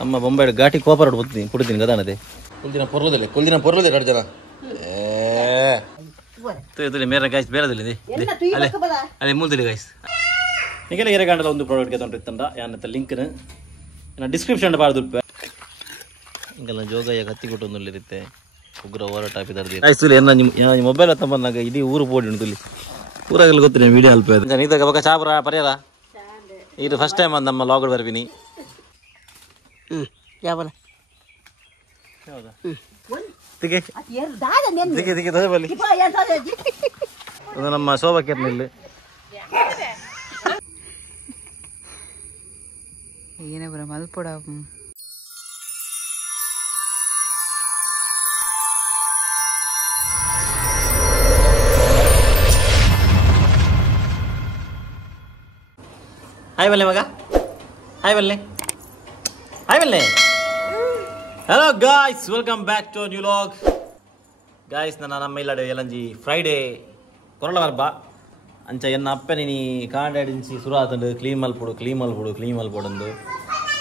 ಅಮ್ಮ ಬೊಂಬೈ ಘಾಟಿ ಕೋಪರ್ ಕೊಡ್ತೀನಿ ಗದಾನದೆ ಕುಲ್ದಿನ ಪೊರ್ಲದೆ ಎರಡು ಜನ ಮೇರೆ ಗಾಯ್ಸ್ ಬೇರೆದಿಲ್ಲ ಅದೇ ಮೂಲ್ದಿಲ್ಲ ಗಾಯ್ಸ್ ನಿಗಲ ಎರೆಗಾಂಡಲ ಒಂದು ಪ್ರಾಡಕ್ಟ್ಗೆ ತೊಗೊಂಡಿತ್ತಂಡ ಯಾನತ್ತ ಲಿಂಕ್ನ ಡಿಸ್ಕ್ರಿಪ್ಷನ್ ಬಾರ್ದು ಹಿಂಗೆಲ್ಲ ಜೋಗಯ್ಯ ಕತ್ತಿ ಕೊಟ್ಟು ಇರುತ್ತೆ ಉಗ್ರ ಹೋರಾಟ ಹಾಪಿದಾರ್ದು ಆಯ್ತು ಏನ ಮೊಬೈಲ್ ಹತ್ತ ಬಂದಾಗ ಇಡೀ ಊರು ಬೋಡಿ ತುಲಿ ಊರಾಗೆಲ್ಲ ಗೊತ್ತಿಲ್ಲ ವಿಡಿಯೋ ಅಲ್ಪ ನೀದಾಗ ಬಕ್ಕ ಚಾಪುರ ಪರಿಯಲ್ಲ ಇದು ಫಸ್ಟ್ ಟೈಮ್ ಅಂದ ನಮ್ಮ ಲಾಗಡ್ ಬರ್ತೀನಿ ನಮ್ಮ ಶೋಭಾಕೇರ್ನಲ್ಲಿ ಏನೇ ಬರ ಮಲ್ಪೊಡ ಹಾಯ್ ಬಲ್ಲೆ ಮಗ ಹಾಯ್ ಬಲ್ಲೆ hello guys welcome back to new vlog guys ನಮ್ಮ ಇಲ್ಲಾಡೆ ಎಲ್ಲಂಜಿ ಫ್ರೈಡೇ ಕೊರಳ ಬರ್ಬ ಅಂಚ ಎನ್ನ ಅಪ್ಪನಿ ಕಾಂಡಾಡಿಸಿ ಶುರು ಆತಂಡು ಕ್ಲೀನ್ ಮಲ್ಪೊಡು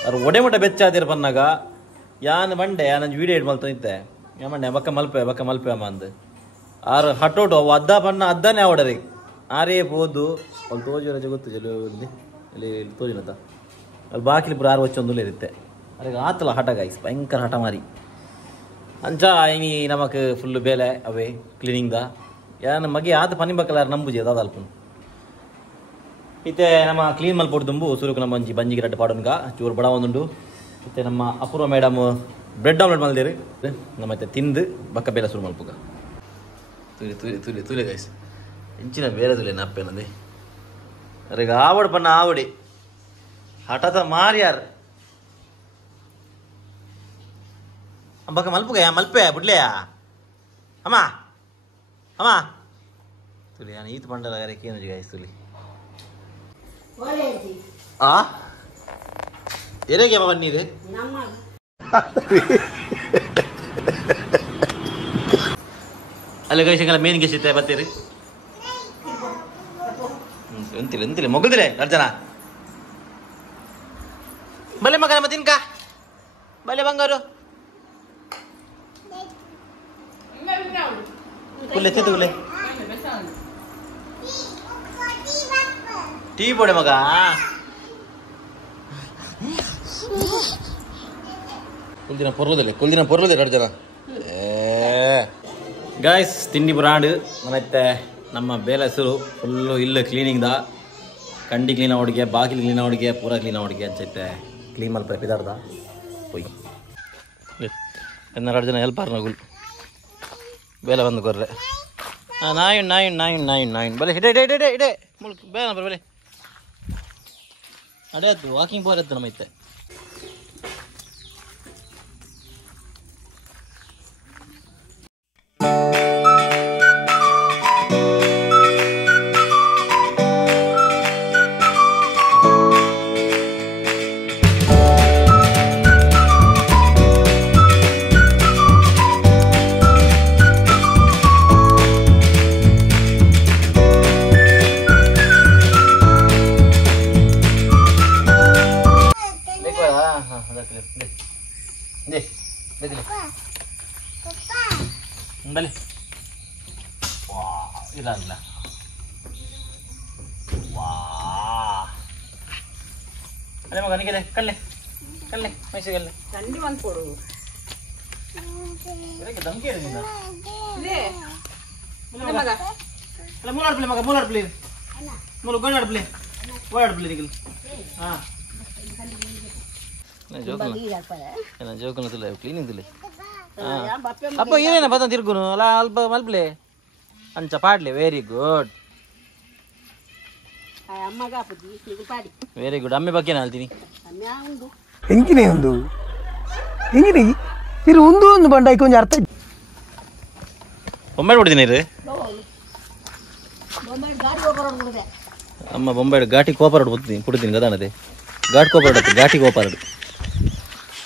ಅವ್ರು ಒಡೆ ಮಟ್ಟ ಬೆಚ್ಚಾದಿರ ಬಂದಾಗ ಯಾನ್ ಬಂಡೆ ಯಾನಂಜ್ ವೀಡಿಯೋ ಎಡ್ ಮಲ್ತೊಂದಿತ್ತೆ ಯಾಮಂಡೆ ಬಕ್ಕ ಮಲ್ಪೆ ಅಮ್ಮ ಅಂದು ಆರು ಹಟ್ಟೋಟು ಅವು ಅದ್ದ ಬಣ್ಣ ಅದ್ದನೇ ಆವಡರಿ ಆರೇ ಹೋದು ಅಲ್ಲಿ ತೋಜು ರಜೆ ಗೊತ್ತು ಇಲ್ಲಿ ತೋಜಿನತ್ತ ಅಲ್ಲಿ ಬಾಕಿಲಿ ಪುರ 6 ವರ್ಷ ಇರುತ್ತೆ ಅದಕ್ಕೆ ಆತಲ್ಲ ಹಠ ಗಾಯ್ಸ್ ಭಯಂಕರ ಹಠ ಮಾರಿ ಅಂಚ ಇನಿ ನಮಕ್ ಫುಲ್ ಬೇಲೆ ಅವೇ ಕ್ಲೀನಿಂಗ್ದ ಯಾನ ಮಗೆ ಆತ ಪನಿ ಬಕ್ಕಲಾರ ನಂಬುಜಿ ಅದಾದಲ್ಪ ಇತ್ತೆ ನಮ್ಮ ಕ್ಲೀನ್ ಮಲ್ಪೊಡು ತುಂಬು ಸುರುಕು ನಮ್ಮ ಬಂಜಿಗೆ ರಡ್ಡು ಪಾಡೋನ್ಗ ಚೂರು ಬಡ ಒಂದುಂಡು ಮತ್ತೆ ನಮ್ಮ ಅಪೂರ್ವ ಮೇಡಮ್ ಬ್ರೆಡ್ ಆಮ್ಲೆಟ್ ಮಲ್ದಿರಿ ನಮ್ಮತ್ತೆ ತಿಂದು ಬಕ್ಕ ಬೇಲೆ ಶುರು ಮಲ್ಪುಗ ತುಲಿ ಗಾಯ್ಸ್ ಇಂಚಿನ ಬೇರೆ ತುಲಿ ನಪ್ಪೇನಂದಿ ಅರೆಗ ಆವಡು ಬಣ್ಣ ಆವಡಿ ಹಠದ ಮಾರ್ಯಾರು ಬಕ್ಕ ಮಲ್ಪೆ ಬಿಡ್ಲೆಯಾ ಅಮ್ಮ ತುಲಿ ನಾನು ಈತ ಪಂಡಲ ಏನು ಗಾಯ್ಸ್ ತುಲಿ ಎರೆಗೆ ಬನ್ನಿದೆ ಅಲ್ಲ ಗೈಸಂಗಲ್ಲ ಮೇನ್ಗೆ ಸಿತ್ತೆ ಬರ್ತೀರಿ ಎಂತಿಲ್ಲ ಮೊಗಲ್ದಿರೆ ಅರ್ಜನ ಬಲೆ ಮಗನ ಮತ್ತಿನ್ಕ ಬಲೆ ಬಂಗಾರು ಕುಲ್ಲೆ ಟೀ ಪೊಡೆ ಮಗ ಕುಲ್ದಿನ ಪೊರ್ಲದೆ ಎರಡು ಜನ ಗಾಯ್ಸ್ ತಿಂಡಿ ಬ್ರಾಂಡ್ ಮತ್ತೆ ನಮ್ಮ ಬೇಲೆ ಹೆಸರು ಫುಲ್ಲು ಇಲ್ಲ ಕ್ಲೀನಿಂಗ್ದ ಕಂಡಿ ಕ್ಲೀನ್ ಅವಡಿಗೆ ಬಾಗಿಲು ಕ್ಲೀನ್ ಅವಡಿಗೆ ಪೂರ ಕ್ಲೀನ್ ಅವಡಿಗೆ ಅನ್ಸೈತೆ ಕ್ಲೀನ್ ಮಲ್ಪ ಪಿದಾರ್ದ ಹೋಯ್ ಎರಡು ಜನ ಹೆಲ್ಪಾರ್ ನಗುಲ್ ಬೇಲೆ ಬಂದು ಕೊರ್ರೆ ನಾಯಿನ್ ಬಲೆ ಇಡೆ ಮುಲ್ಕ್ ಬೇಡ ಬಲೆ ಅಡೆ ಆಯ್ತು ವಾಕಿಂಗ್ ಪೋರ್ ಎತ್ತು ನಮ್ಮ ಐತೆ ಬಲೆ ಇಲ್ಲ ಅದೇ ಮಗ ನಿಗೆ ಕಲ್ಲೆ ಮೈಸೂರಲ್ಲೇ ಚಂಡಿ ಒಂದು ಕೊಡು ಧಮಕಿ ಮೂಲಾಡ್ಪ್ಲೇ ಓಡಾಡ್ಪ್ಲೇ ನಿಗಲ್ ಹಾಂ ಜೋಕನ ಕ್ಲೀನಿಂಗ್ ತಿಳಿ ಅಪ್ಪ ಏನೇನ ಬತ್ತ ತಿರ್ಗುನು ಅಲ್ಲ ಅಲ್ಪ ಮಲ್ಪ್ಲೆ ಅಂಚ ಪಾಡ್ಲೆ ವೆರಿ ಗುಡ್ ವೆರಿ ಗುಡ್ ಅಮ್ಮೆ ಬಗ್ಗೆ ಹೇಳ್ತೀನಿ ಎಂಕಿನೇ ಒಂದು ಎಂಗಿನಿ ತಿರು ಒಂದು ಬಂಡಾಯಿ ಕೊಂಚ ಅರ್ಥ ಬೊಂಬೈ ಹೊಡಿದೀನಿ ರೀ ಅಮ್ಮ ಬೊಂಬೈ ಘಾಟಿ ಕೋಪರ್ ಕೊಡ್ತೀನಿ ಗದಾನದೆ ಘಾಟಿ ಕೋಪರ್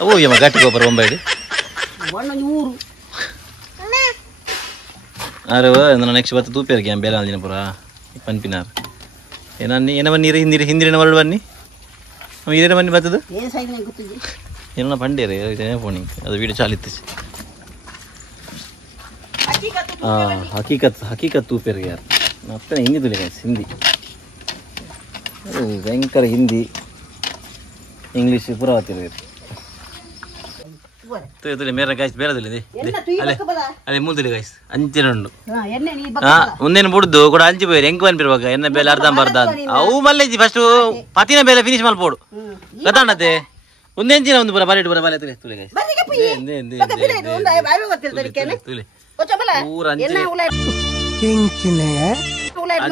ಅವು ಯಮ್ಮ ಘಾಟಿ ಕೋಪರ್ ಬೊಂಬೈ ಅರೆ ನನ್ನ ನೆಕ್ಸ್ಟ್ ಬತ್ತ ತೂಪೇರಿಗೆ ಬೇರೆ ದಿನ ಪುರ ಪನ್ಪಿನಾರ್ ಏನ ಬನ್ನಿರಿ ಹಿಂದಿನ ವರ್ಡ್ ಬನ್ನಿ ಇದೇನ ಬನ್ನಿ ಬರ್ತದೆ ಏನು ಸೈಡ್ ಗೊತ್ತಿದ್ದಿ ಏನೋ ಪಂಡೇರಿ ಫೋನಿ ಅದು ವೀಡಿಯೋ ಚಾಲಿತ್ತು ಹಕೀಕತ್ ತೂಪೇರಿ ಯಾರು ಮತ್ತೆ ಹಿಂದಿದ್ದಿಲ್ಲ ಗೈಸ್ ಹಿಂದಿ ಭಯಂಕರ ಹಿಂದಿ ಇಂಗ್ಲೀಷ್ ಪೂರ ಆಗ್ತಿರೋದು ತುಳಿ ಮೇರೆ ಗಾಯ್ಸ್ ಬೇರೆದಿಲ್ಲ ಅದೇ ಮೂತಿಲ್ಲ ಗಾಯ್ಸ್ ಅಂಚಿನುಂಡು ಮುಂದೇನು ಬಿಡುದು ಕೂಡ ಅಂಚಿ போயிரு ಹೆಂಗ್ ಬಂದಿರ್ಬೇಕು ಎನ್ನ ಬೇಲೆ ಅರ್ಧ ಅವು ಮಲ್ಲೆಜ್ಜಿ ಫಸ್ಟ್ ಪತಿನ ಬೇಲೆ ಫಿನಿಶ್ ಮಲ್ಪೋಡು ಗೊತ್ತಾಣತೆ ಒಂದೆಂಚಿನ ಒಂದು ಪೂರ ಬರೆಟ್ ಪೂರ ಬಲೆ ತುಳಿ ತುಳಿ ಗಾಯ್ಸ್ ತುಳಿ ಪೂರ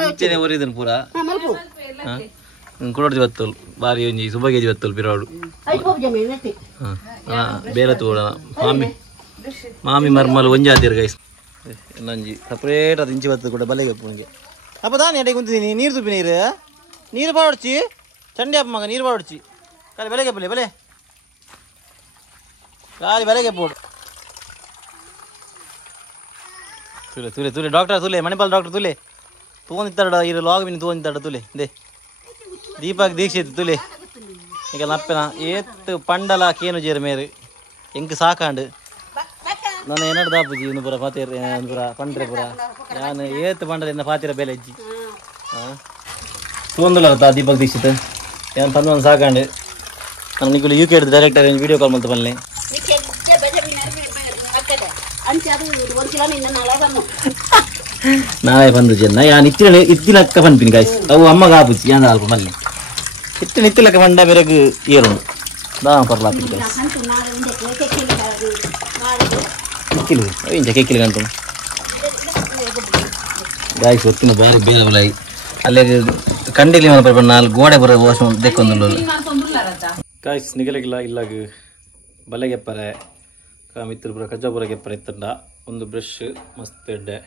ಅಂಚನೆ ಒರಿದನ್ ಪೂರ ಕುಡೋದು ಬತ್ತೋಲು ಬಾರಿ ಒಂಜಿ ಸುಬಗೇಜಿ ಬತ್ತೋಲು ಪಿರಾಡು ಬೇರೆ ತೋಡ ಮಾಮಿ ಮರ್ಮಲ್ ಒಂಜಿ ಆದಿರು ಗೈಸ್ ಇನ್ನೊಂಜಿ ಸಪ್ರೇಟ್ ಅದು ಇಂಚಿ ಬತ್ತದ ಕೂಡ ಬಲೆಗೆ ಒಂಜಿ ಅಪ್ಪ ತಾನು ಎಡೆ ಕುಂತಿದ್ದೀನಿ ನೀರು ತುಪ್ಪಿ ನೀರು ಬಾಡೊಡ್ಚಿ ಚಂಡಿ ಅಪ್ಪ ಮಗ ನೀರು ಬಾಡೊಡ್ಚಿ ಖಾಲಿ ಬೆಲೆಗೆ ಬೆಲೆ ಖಾಲಿ ಬೆಲೆಗೆ ಪೋಡು ತುಲೆ ಡಾಕ್ಟರ್ ತುಲೆ ಮಣಿಪಾಲ್ ಡಾಕ್ಟರ್ ತುಲೆ ತಗೊಂಡಿತ್ತಾಡ ಇರು ಲಾಗ್ ಬಿನ್ ತಗೊಂಡಿತ್ತಾಡ ತುಲೆ ದೇ ದೀಪಕ್ ದೀಕ್ಷಿತ್ ತುಲೆ ಈಗ ನಪ್ಪೆನ ಏತ್ ಪಂಡಲ ಕೇನು ಜೇರು ಮೇರು ಎಂಕ್ ಸಾಕಾಂಡು ನನ್ನ ಏನಾಡು ದಾಪುಜಿ ಇನ್ನು ಪೂರ ಪಾತಿರ ಪೂರ ಪಂಡ್ರೆ ಪೂರ ನಾನು ಏತ್ ಪಂಡಲಿಂದ ಪಾತಿರ ಬೇಲೆ ಅಜ್ಜಿ ತೊಂದಲ ದೀಪಕ್ ದೀಕ್ಷಿತ್ ಏನು ತಂದು ಸಾಕಾಂಡು ನಾನು ನಿಗುಲು ಯು ಕೆ ಹಿಡಿದು ಡೈರೆಕ್ಟರ್ ವೀಡಿಯೋ ಕಾಲ್ ಮಾಡ್ತಾ ಬನ್ನಿ ನಾಳೆ ಬಂದು ಜನ ಯಾನ್ ಇತ್ತಿಲಕ್ಕ ಪನ್ಪಿನಿ ಗಾಯ್ಸ್ ಅವು ಅಮ್ಮಗ ಆಪುಚ್ಚಿ ಯಾನ್ ಆಲ್ಪು ಮಲ್ಲಿ ಇತ್ತಿಲಕ್ಕ ಪಂಡ ಬೆರಗು ಏರುಂಡು ದಾ ಪರ್ಲಾಪಿ ಗಾಯ್ಸ್ ಕೆಕ್ಕಿಲು ಇಂಚ ಕೆಕ್ಕಿಲು ಗಂಟು ಗಾಯ್ಸ್ ಒತ್ತಿನ ಬೇರೆ ಬೇರೆ ಬಲಾಯಿ ಅಲ್ಲೇ ಕಂಡಿಲಿ ಮನ ನಾಲ್ಕು ಗೋಡೆ ಬರೋ ವಾಸ ದೆಕ್ಕೊಂದು ಗಾಯ್ಸ್ ನಿಗಲಿಗಿಲ್ಲ ಇಲ್ಲಾಗ ಬಲೆಗೆಪ್ಪರೆ ಮಿತ್ರ ಪುರ ಕಜ್ಜಾಪುರ ಗೆಪ್ಪರೆ ಎತ್ತಂಡ ಒಂದು ಬ್ರಷ್ ಮಸ್ತ್ ಎಡ್ಡೆ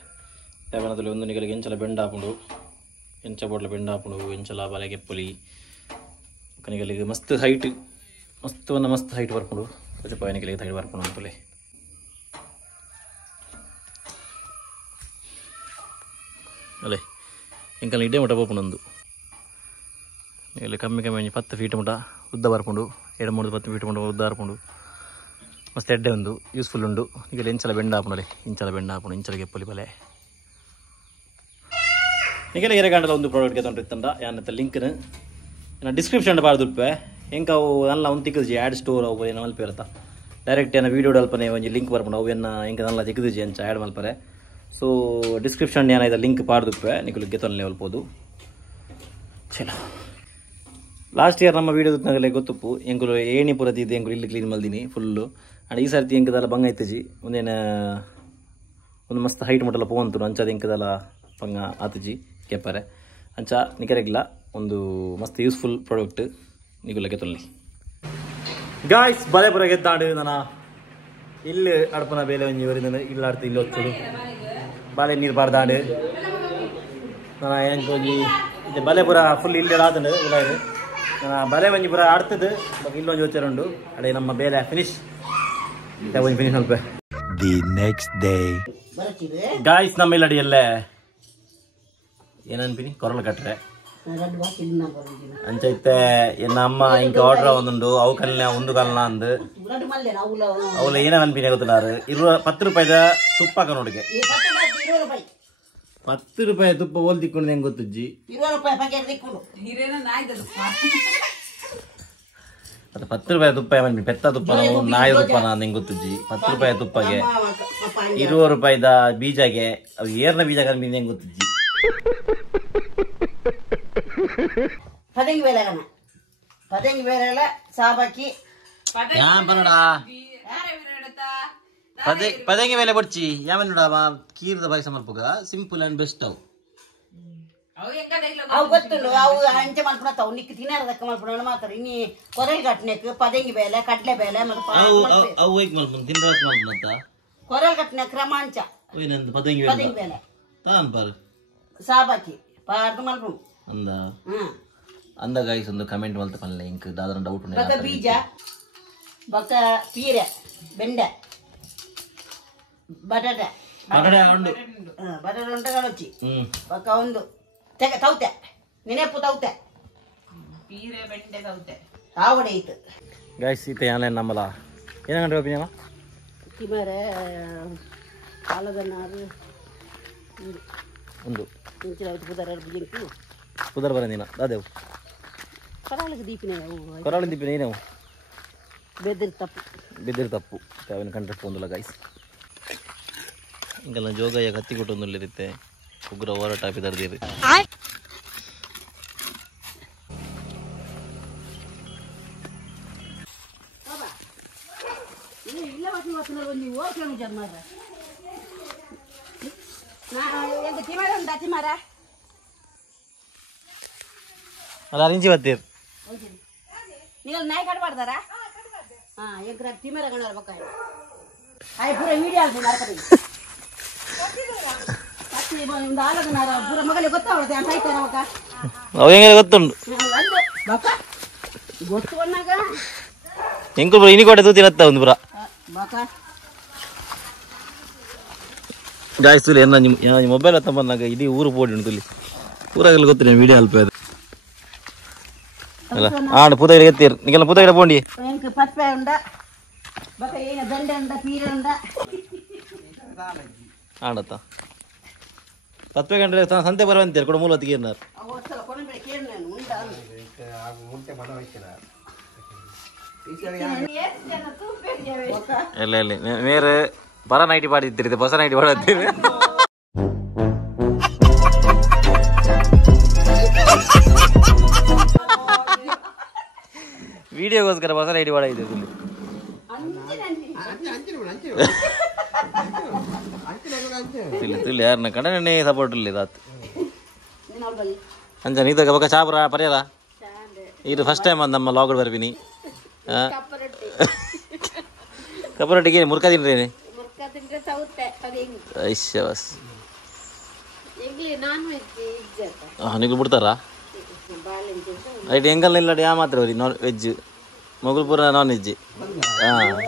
ಯಾವನದಲ್ಲಿ ಒಂದು ನಿಗಲಿಗೆ ಎಂಚಲ ಬೆಂಡ ಹಾಕೊಂಡು ಎಂಚ ಬೋಟ್ಲ ಬೆಂಡ ಹಾಕೊಂಡು ಎಂಚಲ ಬಲೆಗೆ ಪೊಲಿ ನಿಗಲಿಗೆ ಮಸ್ತ್ ಹೈಟ್ ಮಸ್ತ್ ಹೈಟ್ ಬರ್ಕೊಂಡು ಸ್ವಲ್ಪ ನಿಗಲಿಗೆ ಹೈಟ್ ಬರ್ಕೊಂಡು ಅನ್ಪಲೆ ಅಲ್ಲೇ ಎಂಕಲ್ ಇಡ್ಡೆ ಮುಟ ಪೋಪುಂಡು ಇಲ್ಲಿ ಕಮ್ಮಿ 10 ಫೀಟ್ ಮುಟ ಉದ್ದ ಬರ್ಕೊಂಡು 2-3 ಫೀಟ್ ಮುಟ ಉದ್ದ ಹರ್ಕೊಂಡು ಮಸ್ತ್ ಎಡ್ಡೆ ಒಂದು ಯೂಸ್ಫುಲ್ ಉಂಡು ಈಗ ಎಂಚಲ ಬೆಂಡ ಹಾಪುಂಡಲೆ ಇಂಚಲ ಬೆಂಡ ಹಾಪುಂಡು ಇಂಚಲ ಗೆಪ್ಪಲಿ ಬಲೆ ನಿಗಲ ಎರೆಗಾಂಡಲ ಒಂದು ಪ್ರಾಡಕ್ಟ್ಗೆ ತೊಂಡಿತ್ತಂಡ ಯಾನತ್ತ ಲಿಂಕ್ನ ನಾನು ಡಿಸ್ಕ್ರಿಪ್ಷನ್ ಬಾರ್ದುಪ್ಪೆ ಹೆಂಗೆ ಅವು ನಲ್ಲ ಒಂದು ತಿಕ್ಕದಿಜಿ ಆ್ಯಡ್ ಸ್ಟೋರ್ ಅವು ಏನು ಮಲ್ಪಿರತ್ತ ಡೈರೆಕ್ಟ್ ಏನೋ ವೀಡಿಯೋ ಡಲ್ಪನೆ ಒಂದು ಲಿಂಕ್ ಬರ್ಕೊಂಡು ಅವು ಏನು ಹೆಂಗೆ ನಲ್ಲ ತಿಕ್ಕದಿಜಿ ಅಂಚ ಆ್ಯಡ್ ಮಲ್ಪರೆ ಸೊ ಡಿಸ್ಕ್ರಿಪ್ಷನ್ ಏನಾಯ್ತು ಲಿಂಕ್ ಪಾರ್ದುಪ್ಪೆ ನಿಗಲು ಗೆತ್ತೊಲ್ಲೇ ಹೊಲ್ಬೋದು ಚಲೋ ಲಾಸ್ಟ್ ಇಯರ್ ನಮ್ಮ ವೀಡಿಯೋ ನಗಲೆ ಗೊತ್ತುಪ್ಪು ಎಂಕುಲು ಏಣಿ ಪುರತಿ ಇದೆ ಎಂಕುಲು ಇಲ್ಲಿ ಕ್ಲೀನ್ ಮಲ್ದಿನಿ ಫುಲ್ಲು ಅಂಡ್ ಈ ಸರ್ತಿ ಎಂಕದಲ್ಲ ಬಂಗ ಐತಜಿ ಒಂದೇನು ಒಂದು ಮಸ್ತ್ ಹೈಟ್ ಮಟ್ಟಲ್ಲ ಪೋವಂತು ಅಂಚದ ಎಂಕದಲ್ಲ ಬಂಗ ಆತಜಿ ಕೆಪ್ಪರೆ ಅಂಚ ನಿಕರೆಗಿಲ್ಲ ಒಂದು ಮಸ್ತ್ ಯೂಸ್ಫುಲ್ ಪ್ರಾಡಕ್ಟ್ ನಿಗುಲ್ಲ ಗೆತ್ತೊಲ್ಲಿ ಗಾಯ್ಸ್ ಬಲೆ ಪುರ ಗೆದ್ದಾಡು ನನ್ನ ಇಲ್ಲಿ ಅಡಪನ ಬೇಲೆ ಒಂಜಿ ಇವರಿಂದ ಇಲ್ಲ ಆಡ್ತು ಇಲ್ಲಿ ಹೊತ್ತದು ಬಾಲೆ ನೀರು ಬಾರ್ದಾಡು ನನ್ನ ಏನು ಒಂಜಿ ಇದು ಬಲೆ ಪುರ ಫುಲ್ ಇಲ್ಲಿ ಆತಂಡು ಇಲ್ಲ ಇದು ನಾನು ಬಲೆ ಒಂಜಿ ಪುರ ಆಡ್ತದ್ದು ಇಲ್ಲೊಂದು ಯೋಚನೆ ಅಡೆ ನಮ್ಮ ಬೇಲೆ ಫಿನಿಶ್ ಒಂಜಿ ಫಿನಿಶ್ ಸ್ವಲ್ಪ ದಿ ನೆಕ್ಸ್ಟ್ ಡೇ ಗಾಯ್ಸ್ ನಮ್ಮ ಇಲ್ಲಡಿ ಎಲ್ಲೇ ಏನನ್ಪಿನಿ ಕೊರಲು ಕಟ್ರೆ ಅಂಚೈತೆ ಎನ್ನ ಅಮ್ಮ ಇಂಕ ಆರ್ಡರ್ ಒಂದುಂಡು ಅವು ಕಲ್ನ ಒಂದು ಕಲ್ನ ಅಂದು ಅವಳ ಏನ ಅನ್ಪಿನಿ ಗೊತ್ತಿಲ್ಲಾರು 10 ರೂಪಾಯಿದ ತುಪ್ಪ ನೋಡಿಗೆ 10 ರೂಪಾಯಿ ತುಪ್ಪ ಓಲ್ ತಿಕ್ಕೊಂಡು ಹೆಂಗ್ ಗೊತ್ತಜ್ಜಿ 10 ರೂಪಾಯಿ ತುಪ್ಪ ಪೆತ್ತ ತುಪ್ಪ ನಾಯಿ ತುಪ್ಪ ಹೆಂಗ್ ಗೊತ್ತಜ್ಜಿ 10 ರೂಪಾಯಿ ತುಪ್ಪಗೆ 20 ರೂಪಾಯಿದ ಬೀಜಗೆ ಅವು ಏರ್ನ ಬೀಜ ಕಲ್ಮಿ ಹೆಂಗ್ ಗೊತ್ತಜ್ಜಿ ಪದಂಗಿ ಬೇರೆ ಸಾಬಾಕಿ ಪದಂಗಿ ಮೇಲೆ ಬಡ್ಚಿ ಯಾವನ್ ನೋಡ ಕೀರದ ಪಾಯಸ ಮಲ್ಪಗ ಸಿಂಪಲ್ ಅಂಡ್ ಬೆಸ್ಟ್ ಅವು ಅವು ಗೊತ್ತುಂಡು ಅವು ಅಂಚೆ ಮಲ್ಪುಣತಾವು ನಿಕ್ ತಿನ್ನಾರದಕ್ಕ ಮಲ್ಪುಣ ಮಾತಾಡ ಇನ್ನಿ ಕೊರಲ್ ಕಟ್ನೆಕ್ ಪದಂಗಿ ಬೇಲೆ ಕಡ್ಲೆ ಬೇಲೆ ಕೊರಲ್ ಕಟ್ನೆ ಕ್ರಮಾಂಚ ಪದಂಗಿ ಬೇಲೆ ತಾನ್ ಪಾರು ಸಾಬಾಕಿ ಪಾರ್ದು ಮಲ್ಪುಣು ಅಂದ ಗಾಯ್ಸ್ ಒಂದು ಕಮೆಂಟ್ ಮಲ್ತ ಪಲ್ಲೆ ಇಂಕ್ ದಾದನ ಡೌಟ್ ಉಂಟು ಬಕ ಬೀಜ ಬಕ ಪೀರೆ ಬೆಂಡೆ ಬಟಾಟೆ ಉಂಡು ಬಟಾಟೆ ಉಂಟು ಬಕ ಒಂದು ತೌತೆ ನೆನೆಪು ತೌತೆ ಪೀರೆ ಬೆಂಡೆ ತೌತೆ ಆವಡೆ ಐತೆ ಗೈಸ್ ಈತ ಏನೇನು ನಮ್ಮಲ್ಲ ಏನಂದ್ರೆ ಒಪಿನಿಯಮ ತಿಮರ ಕಾಲದ ನಾರು ಒಂದು ಇಂಚಿನ ಪುದರ ಜಿಂಕು ಪುದರ್ ಬರಂದಿನ ದಾದೇವು ಕರಾಳಿಗೆ ದೀಪಿನ ಕೊರಾಳಿ ದೀಪಿನ ಏನೇವು ಬೆದರಿ ತಪ್ಪು ಅವನ ಕಂಡ್ರೆ ಒಂದಿಲ್ಲ ಗೈಸ್ ಹಿಂಗೆಲ್ಲ ಜೋಗಯ್ಯ ಕತ್ತಿ ಕೊಟ್ಟೊಂದಿರುತ್ತೆ ಉಗ್ರ ಹೋರಾಟ ಹಾಪಿದರ್ದಿರಿ ಅಲ್ಲ ಅರಿಂಚಿ ಬತ್ತೀರಿ ನೀವು ನಾಯಿ ಕಟ್ಬಾರ್ದಾರ ಹಾಂ ಎಗ್ರ ತಿಮರ ಗಣ ಬೇಕಾಯ ಆಯ್ ಪೂರ ವಿಡಿಯೋ ಆಗ್ತದೆ ಮಾರ್ಕಡಿ ಒಂದು ಆಲಗನಾರ ಪೂರ ಮಗಳಿಗೆ ಗೊತ್ತಾಗುತ್ತೆ ಅಂತ ಆಯ್ತಾರ ಅವಾಗ ಅವ ಹೆಂಗೆ ಗೊತ್ತುಂಡು ಗೊತ್ತು ಅನ್ನಾಗ ಹೆಂಗೆ ಇನಿ ಕೊಟ್ಟೆ ತೂತಿನತ್ತ ಒಂದು ಪುರ ಬಾಕ ಗಾಯ್ಸ್ ಏನ ನಿಮ್ಮ ಮೊಬೈಲ್ ಹತ್ತ ಬಂದಾಗ ಇಡೀ ಊರು ಪೋಡಿ ಉಂಟು ಇಲ್ಲಿ ಊರಾಗೆಲ್ಲ ಗೊತ್ತಿಲ್ಲ ವಿಡಿಯೋ ಅಲ್ಪ ಅದು ಅಲ್ಲ ಆಂಡ ಪೂತಗಿಡ ಎತ್ತೀರ್ ನೀಗೆಲ್ಲ ಪೂತಗಿಡ ಪೋಂಡಿ ಎಂಕ್ ಪತ್ಪೆ ಉಂಡ ಬಕ ಏನ ದಂಡೆ ಉಂಡ ಪೀರ ಉಂಡ ಆಂಡತ್ತ ಪತ್ಪೆ ಗಂಟೆ ಸಂತೆ ಬರುವಂತೀರಿ ಕೂಡ ಮೂಲ ಹೊತ್ತಿಗೆ ಏನಾರು ಅವತ್ತಲ್ಲ ಕೊಣಬೇಡ ಕೇಳಿ ನಾನು ಉಂಡ ಇಲ್ಲ ಇಲ್ಲಿ ಮೇರೆ ಬರ ನೈಟಿ ಪಾಡಿದ್ದೀರಿ ಬಸ ನೈಟಿ ಪಾಡತ್ತೀರಿ ವಿಡಿಯೋಗೋಸ್ಕರ ಬಸ ನೈಟಿ ಪಾಡಿದ್ದೀರಿ ಇಲ್ಲಿ ತುಲ್ಲಿ ಯಾರನ್ನ ಕಣ್ಣನೇ ಸಪೋರ್ಟ್ ಇಲ್ಲ ಇದಾತು ಅಂಚ ನೀದಾಗ ಬಕ ಚಾಪುರ ಪರಿಯಲ್ಲ ಇದು ಫಸ್ಟ್ ಟೈಮ್ ಅಂದ ನಮ್ಮ ಲಾಗಡ್ ಬರ್ತೀನಿ ಕಪ್ಪರೊಟ್ಟಿಗೆ ಮುರ್ಕ ತಿನ್ರೇನೆ ಐಶ್ವಸ್ ನೀವು ಬಿಡ್ತಾರಾ ಐಟ್ ಎಂಗಲ್ ಇಲ್ಲ ಯಾ ಮಾತ್ರ ಬರೀ ನಾನ್ ವೆಜ್ ಮೊಗಲ್ ಪೂರ ನಾನ್ ವೆಜ್ ಹಾಂ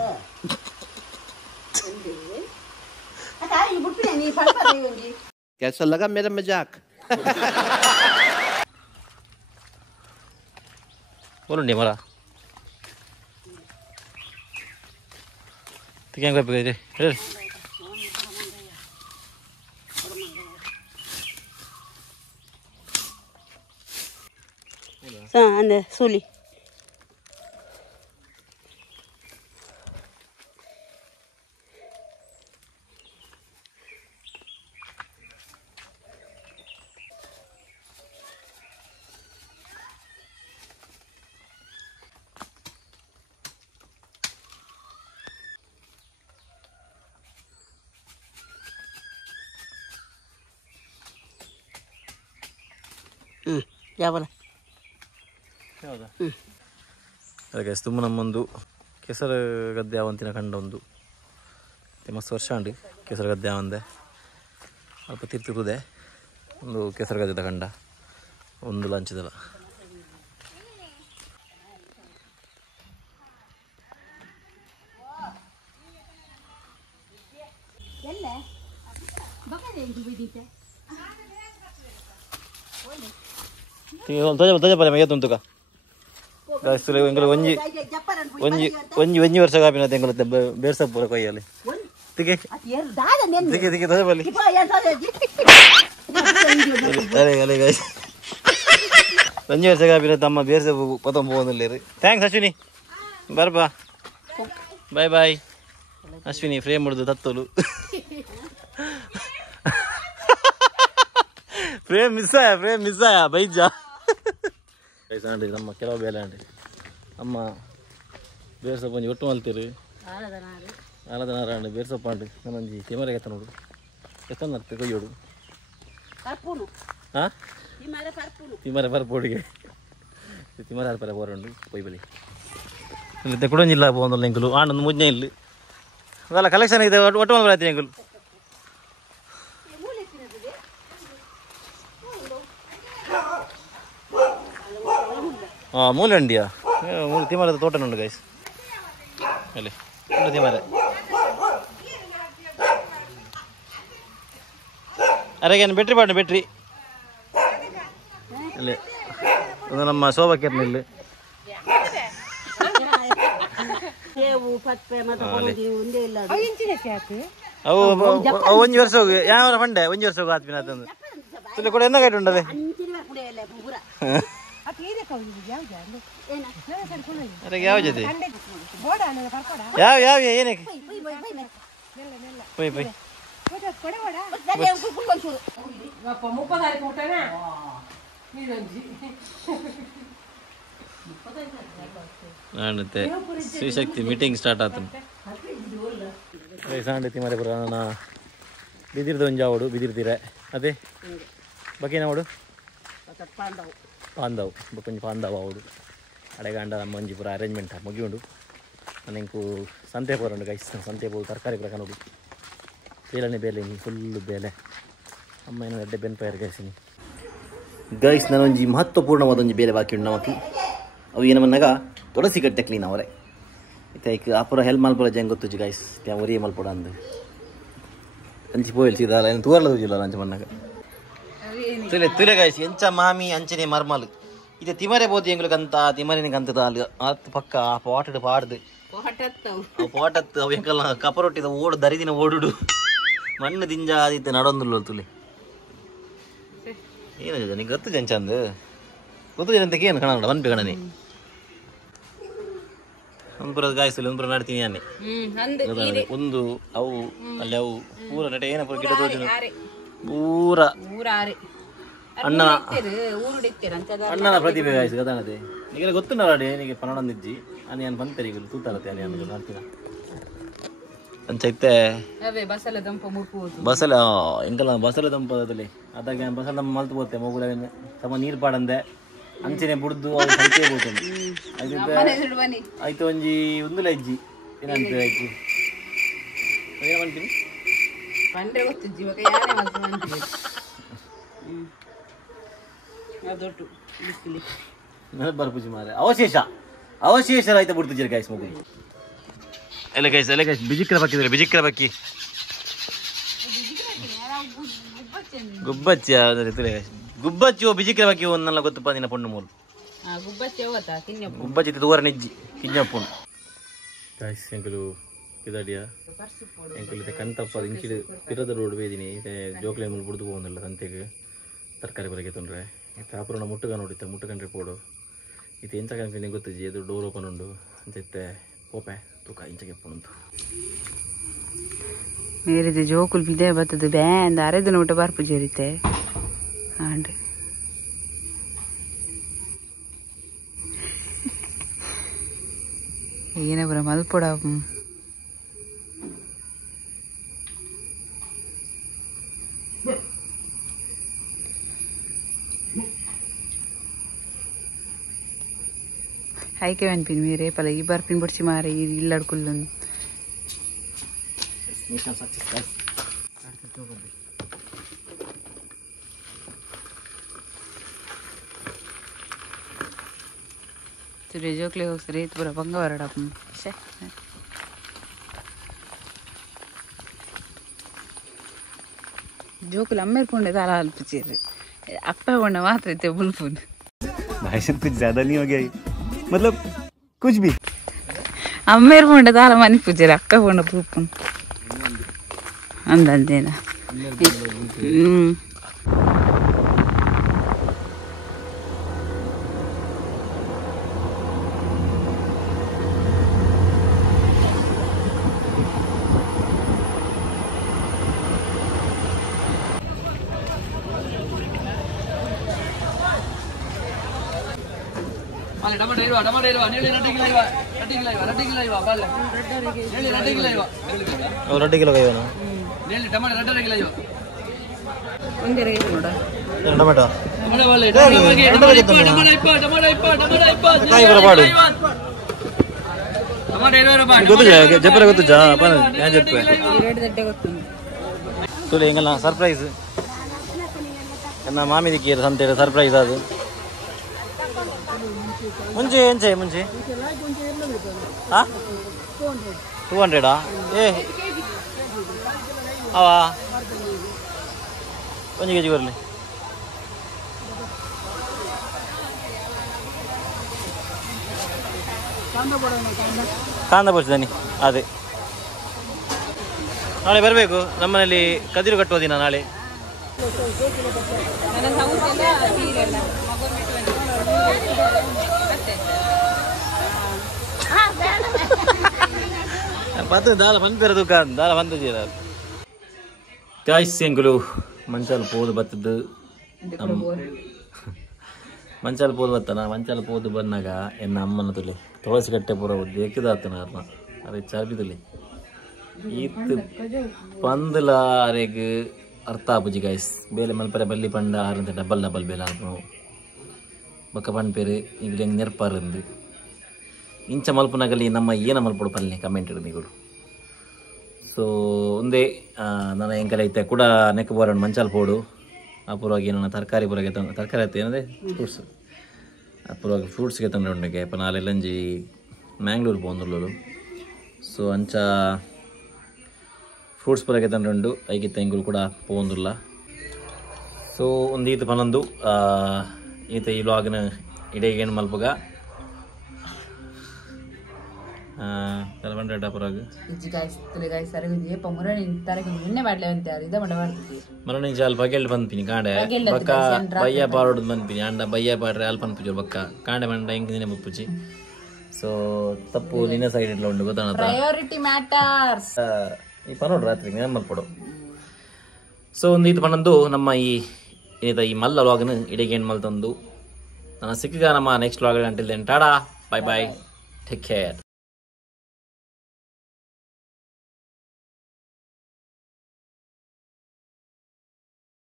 कैसा लगा मेरा मजाक बोलुंडी मला क्या कर அந்த சூலி ಯಾವಲ್ಲ ಅದಕ್ಕೆ ತುಂಬ ನಮ್ಮೊಂದು ಕೆಸರು ಗದ್ದೆ ಅವಂತಿನ ಕಂಡ ಒಂದು ಮಸ್ತ್ ವರ್ಷ ಉಂಡು ಕೆಸರು ಗದ್ದೆ ಅವಂದೆ ಅಲ್ಪ ತಿರ್ತಿರುವುದೇ ಒಂದು ಕೆಸರು ಗದ್ದೆ ಕಂಡ ಒಂದು ಲಂಚದಲ್ಲ ತೋಜಪಲ್ಲ ಮೇಗೆ ತುಂತುಕ ಒಂಜಿ ಒಂಜಿ ಒಂಜಿ ಒಂಜಿ ವರ್ಷ ಕಾಪಿನ ತೆಂಗಲ ಬೇರ್ಸ ಪೂರ ಕೊಯ್ಯಲ್ಲಿ ತಿಗೆ ತಿಗೆ ತಿಗೆ ತೋಜಪಲ್ಲಿ ಅರೆ ಅಲೆ ಗಾಯ್ಸ್ ಒಂಜಿ ವರ್ಷ ಕಾಪಿನ ತಮ್ಮ ಬೇರ್ಸ ಪತಂ ಪೋವೊಂದುಲ್ಲೇರು ಥ್ಯಾಂಕ್ಸ್ ಅಶ್ವಿನಿ ಬರ್ಬಾ ಬಾಯ್ ಬಾಯ್ ಅಶ್ವಿನಿ ಫ್ರೇಮ್ ಹೊಡೆದು ತತ್ತೋಲು ಫ್ರೇಮ್ ಮಿಸ್ ಆಯ ಬೈಜಾ ಅಂಡಿ ನಮ್ಮ ಕೆಲವು ಬೇಲೆ ಅಂಡಿ ಅಮ್ಮ ಬೇರೆ ಸೊಪ್ಪು ಒಂಜಿ ಒಟ್ಟು ಮಲ್ತೀರಿ ಆಲದ ನಾರ ಅಂಡಿ ಬೇರೆ ಸೊಪ್ಪು ಅಂಡಿ ನಾನೊಂಜಿ ತಿಮರೆ ಎತ್ತ ನೋಡು ಎತ್ತ ನರ್ತೆ ಕೊಯ್ಯೋಡು ಹಾಂ ತಿಮರೆ ಬರ್ಪೋಡಿಗೆ ತಿಮರೆ ಹರ್ಪರೆ ಬೋರಂಡು ಕೊಯ್ ಬಲಿ ಇಲ್ಲಿ ಕುಡೊಂಜಿಲ್ಲ ಪೋಂದಲ್ಲ ಎಂಕುಲು ಆಂಡೊಂದು ಮುಜ್ಜೆ ಇಲ್ಲಿ ಅದೆಲ್ಲ ಕಲೆಕ್ಷನ್ ಇದೆ ಒಟ್ಟು ಮಲ್ ಬರತ್ತೀನಿ ಎಂಕುಲು ಹಾಂ ಮೂಲಂಡಿಯಾ ಮೂಲ ತಿಮರದ ತೋಟನುಂಡು ಗೈಸ್ ಅಲ್ಲಿ ಉಂಟು ತಿಮರೆ ಅರೆಗೇನು ಬೆಟ್ರಿ ಪಾಡು ಬೆಟ್ರಿ ಅಲ್ಲಿ ಒಂದು ನಮ್ಮ ಶೋಭಾಕೇರ್ನ ಇಲ್ಲಿ ಸೇವು ಪತ್ಪೆ ಮತ್ತೆ ಗೋಧಿ ಒಂದೇ ಇಲ್ಲ ಅವು ಒಂಜಿ ವರ್ಷ ಹೋಗಿ ಯಾವ ಪಂಡೆ ಒಂಜಿ ವರ್ಷ ಹೋಗಿ ಆತ್ಮಿನ ತಂದು ತುಲೆ ಕೂಡ ಎನ್ನ ಕೈಟ್ ಉಂಡದೆ ಅದಕ್ಕೆ ಯಾವ ಜೊತೆ ಯಾವ ಯಾವ ಏನಕ್ಕೆ ಪೊಯ್ ಪೊಯ್ ಕಾಣುತ್ತೆ ಶ್ರೀಶಕ್ತಿ ಮೀಟಿಂಗ್ ಸ್ಟಾರ್ಟ್ ಆತ ಸಾಂಡತಿ ಮರೆ ಪುರಾಣ ಬಿದಿರ್ದು ಒಂಜಿ ಆವಡು ಬಿದಿರ್ತೀರ ಅದೇ ಬಕೇನ ಆವಡು ಪಾಂದವ್ ಬಕೊಂಜಿ ಪಾಂದವ್ ಆವಡು ಅಡೆಗಾಂಡ ನಮ್ಮ ಒಂಜಿ ಪೂರ ಅರೇಂಜ್ಮೆಂಟ್ ಮುಗಿ ಉಂಡು ನನಗೂ ಸಂತೆ ಪೋರುಂಡು ಗೈಸ್ ಸಂತೆ ಪೋದು ತರಕಾರಿ ಪೂರ ಕನೋಡು ಬೇಲೆನೇ ಬೇಲೆ ಫುಲ್ಲು ಬೇಲೆ ಅಮ್ಮ ಏನೋ ಎಡ್ಡೆ ಬೆನ್ಪೈರ್ ಗೈಸಿನಿ ಗೈಸ್ ನಾನೊಂಜಿ ಮಹತ್ವಪೂರ್ಣವಾದ ಒಂಜಿ ಬೇಲೆ ಬಾಕಿ ಉಂಡು ನಮಕ್ ಅವು ಏನಮನ್ನಾಗ ತುಳಸಿ ಕಟ್ಟೆ ಕ್ಲೀನ್ ಅವರೇ ಇತ್ತೈಕ್ ಅಪುರ ಹೆಲ್ಪ್ ಮಲ್ಪುರ ಜಂಗೆ ಗೊತ್ತುಜಿ ಗೈಸ್ त्या ಒರಿ ಮಲ್ಪುಡ ಅಂದು ಅಂಚಿ ಪೋಯಲ್ ಸೀದಾ ಏನು ತೂರ್ಲ ತೂಜಿಲ್ಲ ಅಂಚ ಮನ್ನಾಗ ತುಲೆ ತುಲೆ ಗೈಸ್ ಎಂಚ ಮಾಮಿ ಅಂಚನೆ ಮರ್ಮಲ್ ಇದು ತಿಮರೆ ಬೋತಿ ಎಂಗ್ಲಕ್ಕಂತ ತಿಮರಿನ ಕಂತದ ಅಲ್ಲಿ ಹತ್ತು ಪಕ್ಕ ಆ ಪಾಟಡ್ ಪಾಡ್ದು ಪಾಟತ್ತು ಅವು ಎಂಕಲ್ಲ ಕಪರೊಟ್ಟಿದ ಓಡು ದರಿದಿನ ಓಡುಡು ಮಣ್ಣು ದಿಂಜ ಆದಿತ್ತು ನಡೊಂದುಲ್ಲ ತುಲೆ ಏನು ನಿಂಗೆ ಗೊತ್ತು ಜಂಚಂದು ಗೊತ್ತು ಜನಂತಕ್ಕೆ ಏನು ಕಣ ಬನ್ಪೆ ಕಣನಿ ಒಂದ್ಪುರ ಗಾಯಿಸಲಿ ಒಂದ್ಪುರ ನಡ್ತೀನಿ ಅನ್ನೆ ಒಂದು ಅವು ಅಲ್ಲಿ ಅವು ಪೂರ ನಟ ಏನ ಪೂರ ಗಿಡ ತೋರಿನ ಪೂರ ಅಣ್ಣನ ಪ್ರತಿಭೆ ಗಾಯಿಸಿ ಗದಾನತೆ ಈಗ ಗೊತ್ತು ನಾಡಿ ನಿನಗೆ ಪನ್ನೊಂದಿಜ್ಜಿ ಅನಿ ಅನ್ ಬಂತರಿ ಈಗ ತೂತಾರತೆ ಅನಿ ಅನ್ನ ಮಾಡ್ತೀನ ಅಂಚೈತೆ ಬಸಲ ಎಂಕಲ್ಲ ಬಸಲ ದಂಪದಲ್ಲಿ ಅದಾಗೆ ಬಸಲ ದಂಪ ಮಲ್ತು ಹೋತೆ ಮಗುಳ ತಮ್ಮ ನೀರು ಪಾಡಂದೆ ಅಂಚನೆ ಬುಡ್ದು ಅವ್ರು ಸಂತೆ ಬೋತಂದು ಆಯ್ತು ಒಂಜಿ ಒಂದುಲ ಇಜ್ಜಿ ಏನಂತ ಆಯ್ತು ಏನು ಮಾಡ್ತೀನಿ ಬರ್ಪುಜಿ ಮಾರೆ ಅವಶೇಷ ಆಯ್ತಾ ಬಿಡ್ತಿದ್ದೀರಿ ಗಾಯ್ಸ್ ಮಗು ಎಲ್ಲ ಗೈಸ್ ಬಿಜಿಕ್ರ ಬಕ್ಕಿದ್ರೆ ಬಿಜಿಕ್ರ ಬಕ್ಕಿ ಗುಬ್ಬಚ್ಚಿ ಗುಬ್ಬಚ್ಚಿ ಬಿಜಿಕ್ರ ಬಕ್ಕಿ ಒಂದಲ್ಲ ಗೊತ್ತಪ್ಪ ನಿನ್ನ ಪೊಣ್ಣು ಮೂಲು ಗುಬ್ಬಚ್ಚಿ ತೂರ ನಿಜ್ಜಿ ಕಿಂಜಪ್ಪುಣ್ ಗಾಯ್ಸ್ ಎಂಕಲು ಕಿದಾಡಿಯ ಎಂಕಲು ಕಂತಪ್ಪ ಇಂಚಿಡು ಪಿರದ ರೋಡ್ ಬೇದಿನಿ ಜೋಕ್ಲೆ ಮೂಲು ಬಿಡ್ದು ಹೋಗೋದಿಲ್ಲ ಸಂತೆಗೆ ತರಕಾರಿ ಬರಗೆ ತೊಂದರೆ ಕಾಪುರನ ಮುಟ್ಟುಗ ನೋಡಿತ್ತೆ ಮುಟ್ಟುಗಂಡ್ರೆ ಪೋಡು ಇದು ಎಂಚ ಕನ್ಫ್ಯೂಸ್ ಗೊತ್ತಿಜ್ಜಿ ಅದು ಡೋರ್ ಓಪನ್ ಉಂಡು ಅಂಚೈತೆ ಪೋಪೆ ತೂಕ ಇಂಚಗೆ ಪುಣಂತು ಮೇರಿದು ಜೋಕುಲ್ ಬಿದೆ ಬತ್ತದು ಬ್ಯಾಂಡ್ ಅರೆದು ನೋಟ ಬರ್ಪು ಜೇರಿತೆ ಆಂಡ್ ಏನ ಬರ ಮಲ್ಪೊಡ హైకే అనిపింది మీ రేపల ఈ బర్ఫిని పొడిచి మారే ఇల్లు అడుకుల్లో ಜೋಕ್ಲೆ ಹೋಗ್ತಾರೆ ಇದು ಬರ ಬಂಗ ಬರಡಪ್ಪ ಜೋಕುಲು ಅಮ್ಮೇರ್ಕೊಂಡೆ ತಾಲ ಅಲ್ಪಿಸಿರ್ರಿ ಅಪ್ಪ ಕೊಂಡ ಮಾತ್ರ ಇತ್ತೆ ಬುಲ್ಪುನ್ भाई कुछ ज्यादा नहीं हो गया मतलब कुछ भी ಅಮ್ಮೇರ್ ಕೊಂಡೆ ತಾಲ ಮನಿ ಪೂಜೆರಿ ಅಕ್ಕ ಕೊಂಡ ಬುಲ್ಪುನ್ ಅಂದೇನ ರಡ್ಡಿ ಕಿಲೋ ಕೈವನು ಟೊಮೆಟೊ చెప్పరే ಗೊತ್ತು నేను చెప్పే చూడు ఇంకల్లా సర్ప్రైజ్ నా మామి దిక్కి సంతే సర్ప్రైజ్ అది ಮುಂಚೆ ಏನು ಚೇ ಮುಂಚೆ 200 ಏ ಅವ 1 kg ಬರಲಿ ಕಾಂದ ಬೋಸಿದಾನಿ ಅದೇ ನಾಳೆ ಬರಬೇಕು ನಮ್ಮನೇಲಿ ಕದಿರು ಕಟ್ಟುವ ದಿನ ನಾಳೆ. ದಾಲ ಬಂದಿರ ದುಕಾನ್ ದಾಲ ಬಂದಿದ್ದೀರ ಕಾಯ್ಸೆಂಗುಲು ಮಂಚಾಲ ಪೋದು ಬತ್ತದ್ದು ಮಂಚಾಲ ಪೋದು ಬತ್ತನ ಮಂಚಾಲ ಪೋದು ಬಂದಾಗ ಎನ್ನ ಅಮ್ಮನ ತುಲಿ ತುಳಸಿ ಕಟ್ಟೆ ಪೂರ ಏಕಿದಾತನ ಅದೇ ಚಾರ್ಬಿದಲ್ಲಿ ಈತ್ ಪಂದಲಾರೆಗ್ ಅರ್ಥ ಆಪುಜಿ ಗಾಯ್ಸ್ ಬೇಲೆ ಮಲ್ಪರೆ ಬಲ್ಲಿ ಪಂಡ ಆರಂತೆ ಡಬಲ್ ಡಬಲ್ ಬೇಲೆ ಆಪು ಬೊಕ್ಕ ಪಂಪೇರು ಈಗ ನೆರ್ಪಾರಂದು ಇಂಚ ಮಲ್ಪನಾಗಲಿ ನಮ್ಮ ಏನ ಮಲ್ಪಡು ಪಲ್ಲೆ ಕಮೆಂಟ್ ಇಡದಿಗಳು. ಸೊ ಒಂದೇ ನನ್ನ ಎಂಕಲ ಐತೆ ಕೂಡ ನೆಕ್ ಬೋರಣ ಮಂಚಾಲ ಪೋಡು ಅಪೂರ್ವಾಗಿ ನನ್ನ ತರಕಾರಿ ಪೂರಗೆ ತರಕಾರಿ ಐತೆ ಏನಂದರೆ ಫ್ರೂಟ್ಸ್ ಅಪೂರ್ವಾಗಿ ಫ್ರೂಟ್ಸ್ಗೆ ತಂದ್ರೆ ಉಂಡೆಗೆ ಅಪ್ಪ ನಾಳೆಲ್ಲಂಜಿ ಮ್ಯಾಂಗ್ಳೂರು ಪೋಂದುಳ್ಳರು. ಸೊ ಅಂಚ ಫ್ರೂಟ್ಸ್ ಪೂರಗೆ ತಂದ್ರೆ ಉಂಡು ಐಗಿತ್ತ ಎಂಗುಲು ಕೂಡ ಪೋಂದುಲ್ಲ. ಸೊ ಒಂದು ಈತ ಪನೊಂದು ಈತ ಈ ಲಾಗ್ನ ಇಡೇಗೇನು ಮಲ್ಪಗ ಮರಣಿನ ಜಾಲ್ ಬಗೆಲ್ ಬಂದ್ಪಿನಿ ಕಾಂಡೆ ಬಕ್ಕ ಬಯ್ಯ ಪಾರೋಡ್ ಬಂದ್ಪಿನಿ ಅಂಡ ಬಯ್ಯ ಪಾಡ್ರೆ ಅಲ್ಪ ಅನ್ಪುಜು ಬಕ್ಕ ಕಾಂಡೆ ಮಂಡ ಹೆಂಗ್ ದಿನ ಮುಪ್ಪುಜಿ. ಸೊ ತಪ್ಪು ನಿನ್ನ ಸೈಡ್ ಇಡ್ಲ ಉಂಡು ಗೊತ್ತಾನ ಪ್ರಯಾರಿಟಿ ಮ್ಯಾಟರ್ಸ್ ಈ ಪನೋಡು ರಾತ್ರಿ ನೆನ ಮಲ್ಪಡು. ಸೊ ಒಂದು ಈತ ಪನ್ನೊಂದು ನಮ್ಮ ಈ ಮಲ್ಲ ವ್ಲಾಗ್ನ ಇಡೇಗೇನು ಮಲ್ತಂದು ನನ್ನ ಸಿಕ್ಕಿಗ ನಮ್ಮ next vlog until then tada bye bye take care.